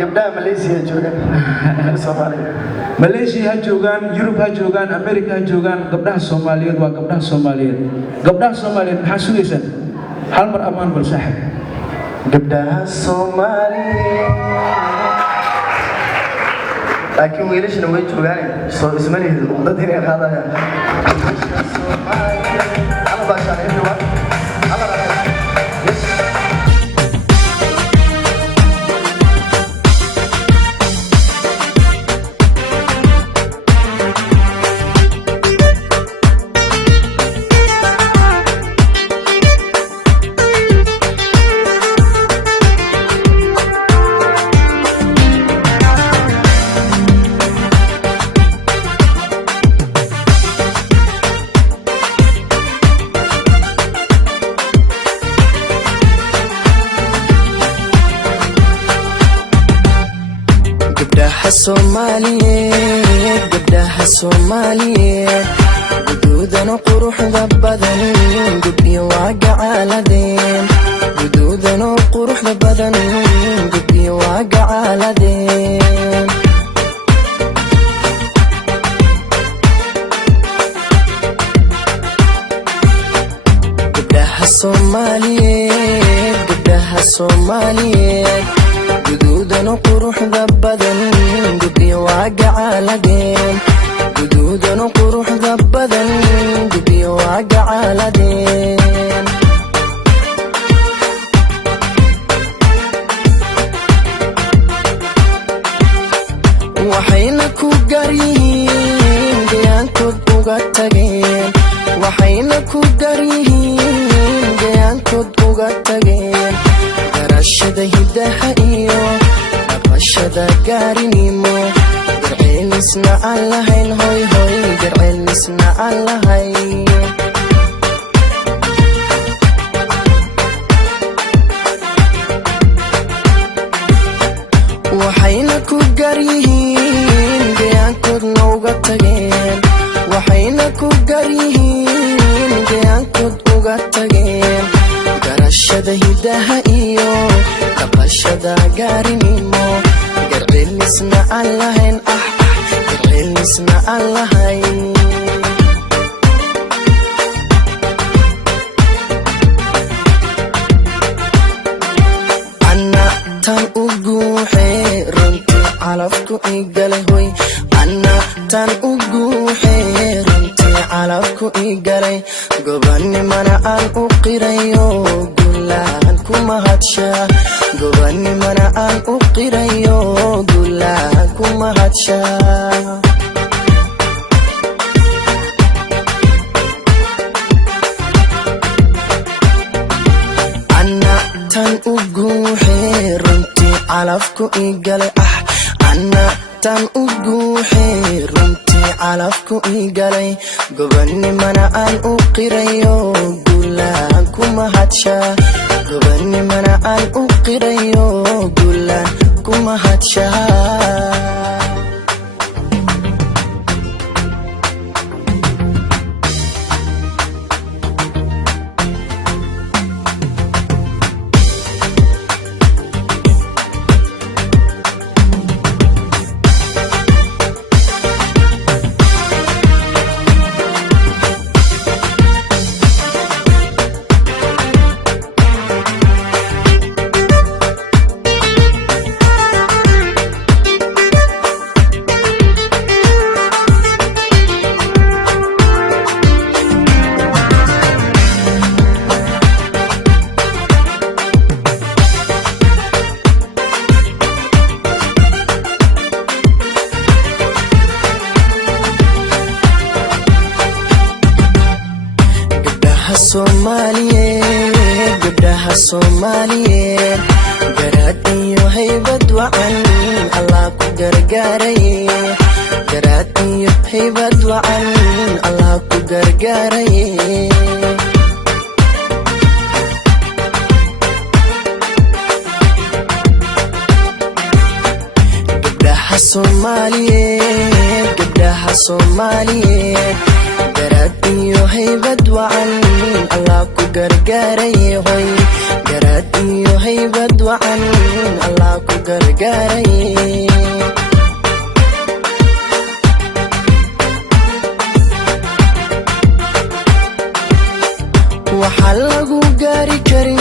gabdhaha Malaysia joogan Soomaaliya Malaysia ha joogan Europe ha joogan America ha joogan gabdhaha Soomaaliyeed waa gabdhaha Soomaaliyeed maxaa sugaysan hal mar amaan bal saaxib gabdhaha Soomaaliyeed laakiin wiilashana way joogaan soo ismanihiin dad inay qaadayaan ama baashaan everyone gabdhaha Soomaaliyeed guduudana quruxda badan gubyo waa gacaaladeen guduudana quruxda badan gubyo waa gacaaladeen gabdhaha Soomaaliyeed guduudana quruxda badan gubyo waa gacaaladeen guduudana quruxda badan gubyo waa gacaaladeen waxayna ku garyihiin gayaankood uga tageen waxayna ku garyihiin gayaankood uga tageen garashada hidaha iyo dhaqashada gaarinimo garceelisna aan lahayn hoy garceelisna aan lahayn waxayna ku garyihiin gayaankoodna uga tageen waxayna ku garyihiin gayaankood uga tageen garashada hidaha iyo dhaqashada gaarinimo garceelisna aan lahayn garceelisna aan lahayn ana tan u guuxee runtii calafku igalay hoy ana tan u guuxee runtii calafku igalay gobanimana aan u qirayo gulaan kuma hadshaa gobanimana aan u qirayo gulaan kuma hadshaa ana tan u guuxee runtii calafku igalay ana tan u guuxee runtii calafku igalay gobanimana aan u qirayo gulaan kuma hadshaa gobanimana aan u qirayo gulaan kuma hadshaa gabdhaha Soomaaliyeed garaad iyo haybad wacan Allah ku gargaaray garaad iyo haybad wacan Allah ku gargaaray gabdhaha Soomaaliyeed garaad iyo haybad wacan Allah ku gargaaray hoy garaad iyo haybad wacan allah ku gargaaray waxaa lagu gaari karin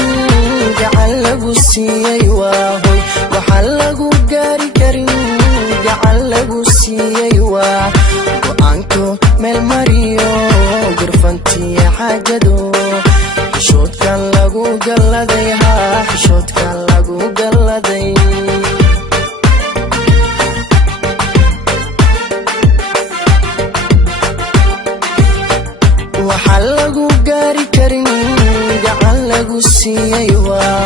gacan lagu siiyey waa hoy waxaa lagu gaari karin gacan lagu siiyey waa go'aanko meel mariyo gurfantiya xaajado xishoodkan lagu galladay haa xishoodkan lagu galladay waxaa lagu gaari karin gacan lagu siiyey waa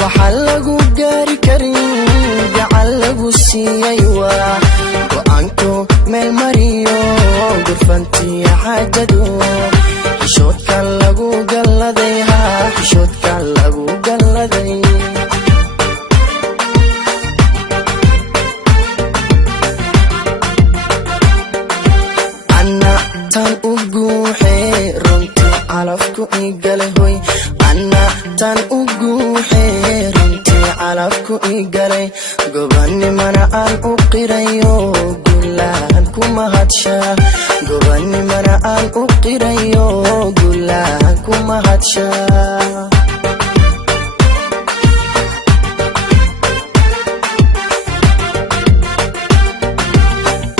waxaa lagu gaari karin gacan lagu siiyey waa go'aanko meel mariyo gurfantiya xaajado xishoodkan lagu galladay haa xishoodkan lagu galladay ana tan u guuxee runtii calafku igale hoy ana tan u guuxee runtii calafku igale gobanimana aan u qirayo gulaan ku mahadshaa gobanimana aan u qirayo gulaan ku mahadshaa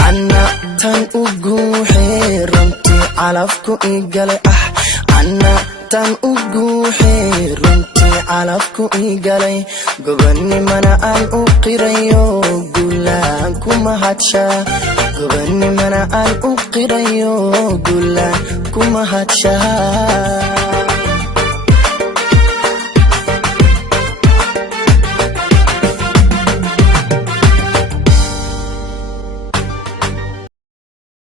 ana tan u guuxee runtii calafku igale ana tan u guuxee runtii calafku igalay gobanimana aan u qirayo gulaan ku mahadshaa gobanimana aan u qirayo gulaan ku mahadshaa